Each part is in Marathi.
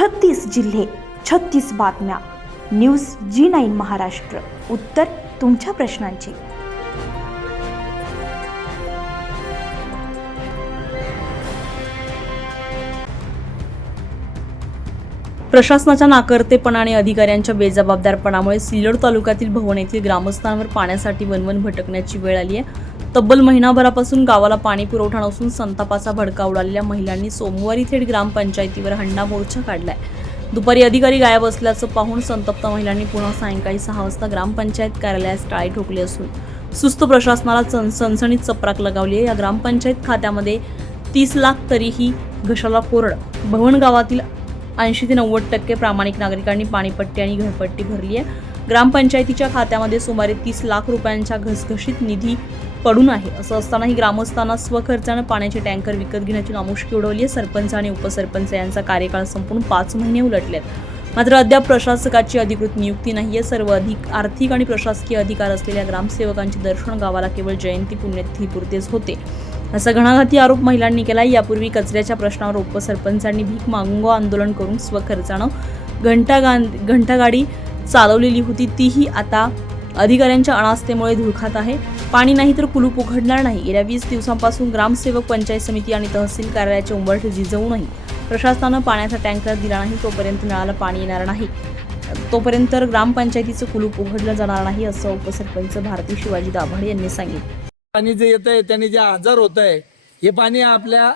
36 जिल्हे, 36 बातम्या. News G9 Maharashtra. उत्तर तुमच्या प्रश्नांची. प्रशासनाच्या नाकर्तेपणा आणि अधिकाऱ्यांच्या बेजबाबदारपणामुळे सिल्लोड तालुक्यातील भवन येथील ग्रामस्थांवर पाण्यासाठी वणवण भटकण्याची वेळ आली आहे. तब्बल महिनाभरापासून गावाला पाणी पुरवठा नसून संतापाचा भडका उडालेल्या महिलांनी सोमवारी थेट ग्रामपंचायतीवर हंडा मोर्चा काढलाय. दुपारी अधिकारी गायब असल्याचं पाहून संतप्त महिलांनी पुन्हा सायंकाळी 6 वाजता ग्रामपंचायत कार्यालयास टाळी ठोकली असून सुस्त प्रशासनाला सनसणीत चपराक लगावली आहे. या ग्रामपंचायत खात्यामध्ये 30 लाख तरीही घशाला कोरड. भवन गावातील 80 ते 90% प्रामाणिक नागरिकांनी पाणीपट्टी आणि घरपट्टी भरली आहे. ग्रामपंचायतीच्या खात्यामध्ये सुमारे 30 लाख रुपयांचा घसघशीत निधी पडून आहे. असं असतानाही ग्रामस्थांना स्वखर्चानं पाण्याचे टँकर विकत घेण्याची नामुष्की उडवली आहे. सरपंच आणि उपसरपंच यांचा कार्यकाळ संपून 5 महिने उलटलेत, मात्र अद्याप प्रशासकाची अधिकृत नियुक्ती नाहीये. सर्व आर्थिक आणि प्रशासकीय अधिकार असलेल्या ग्रामसेवकांचे दर्शन गावाला केवळ जयंती पुण्यतिथीपुरतेच होते, असा घणाघाती आरोप महिलांनी केला. यापूर्वी कचऱ्याच्या प्रश्नावर उपसरपंचांनी भीक मागून आंदोलन करून स्वखर्चानं घंटागाडी चालवलेली होती, तीही आता अधिकाऱ्यांच्या अनास्थेमुळे धुळखात आहे. पाणी नाही तर कुलूप उघडणार नाही. गेल्या 20 दिवसांपासून ग्रामसेवक, पंचायत समिती आणि तहसील कार्यालयाचे उंबरठे झिजवूनही प्रशासनानं पाण्याचा टँकर दिला नाही. तोपर्यंत नळाला पाणी येणार नाही, तोपर्यंत ग्रामपंचायतीचं कुलूप उघडलं जाणार नाही, असं उपसरपंच भारती शिवाजी दाभाडे यांनी सांगितलं. पाणी जे येत आहे त्याने जे आजार होत आहे, हे पाणी आपल्या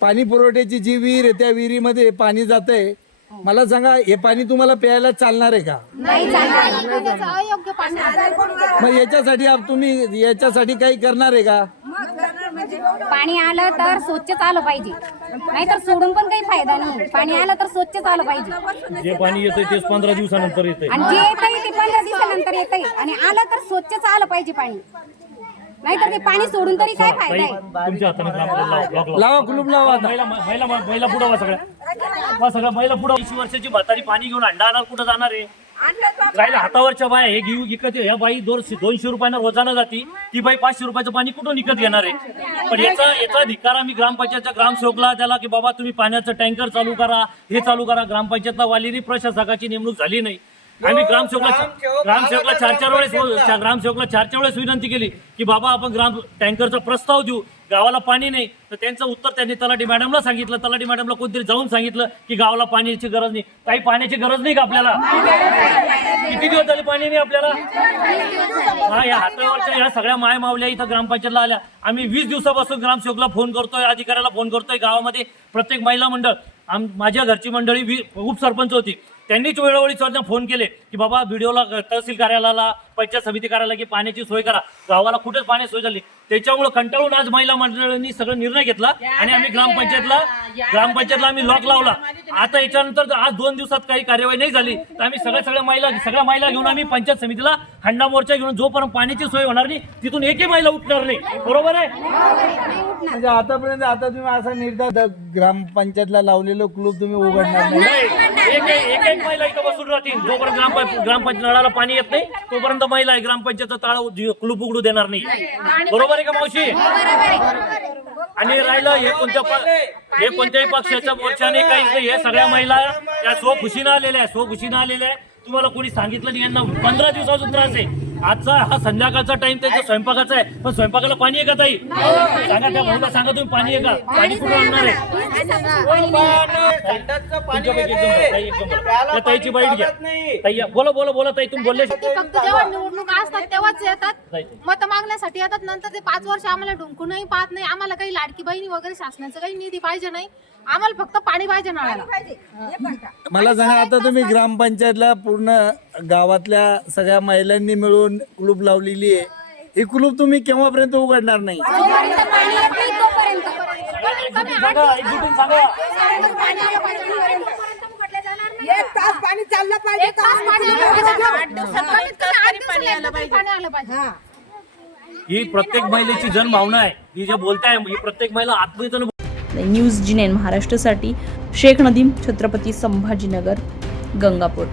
पाणी पुरवठ्याची जी विहीर आहे त्या विहिरीमध्ये पाणी जात आहे. मला सांगा, हे पाणी तुम्हाला प्यायला चालणार आहे का? मग याच्यासाठी काही करणार आहे का? पाणी आलं तर स्वच्छच आलं पाहिजे, नाहीतर सोडून पण काही फायदा नाही. पाणी आलं तर स्वच्छच आलं पाहिजे. जे पाणी येतंय तेच 15 दिवसानंतर येतंय, आणि जे येतंय ते 15 दिवसानंतर येतंय. आणि आलं तर स्वच्छच आलं पाहिजे पाणी, नाहीतर ते पाणी सोडून तरी काय फायदा आहे? तुमच्या हाताने लावा, कुलूप लावा. महिला पुढावा सगळ्या महिला पुढं. 20 वर्षाची म्हातारी पाणी घेऊन अंडा आणणार कुठं जाणार आहे? राहिला हातावरच्या बाया हे घेऊ विकत. ह्या बाई 200 रुपयानं रोजानं जाती, ती बाई 500 रुपयाचं पाणी कुठून विकत घेणार आहे? पण याचा धिक्कार आम्ही ग्रामपंचायतच्या ग्रामसेवकला त्याला की बाबा तुम्ही पाण्याचं टँकर चालू करा, हे चालू करा. ग्रामपंचायतला वालेरी प्रशासकाची नेमणूक झाली नाही. आम्ही ग्रामसेवकला 4 वेळेस विनंती केली की बाबा आपण टँकरचा प्रस्ताव देऊ, गावाला पाणी नाही. तर त्यांचं उत्तर त्यांनी तलाठी मॅडमला सांगितलं. तलाठी मॅडमला कोणतरी जाऊन सांगितलं की गावाला पाण्याची गरज नाही. काही पाण्याची गरज नाही का आपल्याला? किती दिवस झाले पाणी नाही आपल्याला? हा, या हातावरच्या या सगळ्या माय मावल्या इथं ग्रामपंचायतला आल्या. आम्ही 20 दिवसापासून ग्रामसेवकला फोन करतोय, अधिकाऱ्याला फोन करतोय. गावामध्ये प्रत्येक महिला मंडळ, माझ्या घरची मंडळी उपसरपंच होती, त्यांनीच वेळोवेळी फोन केले की बाबा व्हिडिओला तहसील कार्यालयाला, पंचायत समिती कार्यालयाला की पाण्याची सोय करा. गावाला कुठेच पाण्याची सोय झाली. त्याच्यामुळे कंटाळून आज महिला मंडळांनी सगळं निर्णय घेतला आणि आम्ही ग्रामपंचायतला आम्ही लॉक लावला. आता याच्यानंतर आज 2 दिवसात काही कार्यवाही नाही झाली तर आम्ही सगळ्या महिला घेऊन आम्ही पंचायत समितीला हंडा मोर्चा घेऊन, जोपर्यंत पाण्याची सोय होणार नाही तिथून एकही महिला उठणार नाही. बरोबर आहे? म्हणजे आतापर्यंत आता तुम्ही असा निर्धार, ग्रामपंचायतला लावलेलं कुलूप तुम्ही उघडणार नाही. एक महिला इथं बसून राहतील. जोपर्यंत ग्रामपंचायत नळाला पाणी येत नाही तोपर्यंत महिला ग्रामपंचायतचा ताळा कुलूप उघडू देणार नाही. बरोबर आहे का मावशी? आणि राहिलं हे कोणत्याही पक्षाच्या मोर्चाने काही नाही. हे सगळ्या महिला या स्वखुशीनं आलेल्या आहे. तुम्हाला कोणी सांगितलं नाही यांना 15 दिवसापासून त्रास आहे. आजचा हा संध्याकाळचा टाइम त्यांचा स्वयंपाकाचा आहे, पण स्वयंपाकाला पाणी आहे का ताई? सांगा, त्या भाऊला सांगा तुम्ही पाणी आहे का? पाणी कुठून आणणार आहे? ताईची बाईट घ्या. ताई बोला ताई, तुम्ही बोलले. फक्त जेव्हा निवडणूक असतात तेव्हाच येतात, मत मागण्यासाठी येतात. नंतर ते 5 वर्ष आम्हाला ढुंकूनही पाहत नाही. आम्हाला काही लाडकी बहिणी वगैरे शासनाचं काही निधी पाहिजे नाही. आम्हाला फक्त पाणी पाहिजे नळाला. मला सांगा, आता तुम्ही ग्रामपंचायतला पूर्ण गावातल्या सगळ्या महिलांनी मिळून कुलूप लावलेली आहे. ही कुलूप तुम्ही केव्हापर्यंत उघडणार नाही? एक तास पाणी चाललं पाहिजे. ही प्रत्येक महिलेची जनभावना आहे. ही जे बोलताय ही प्रत्येक महिला आत्महत्या. न्यूज G9 महाराष्ट्रासाठी शेख नदीम, छत्रपती संभाजीनगर, गंगापूर.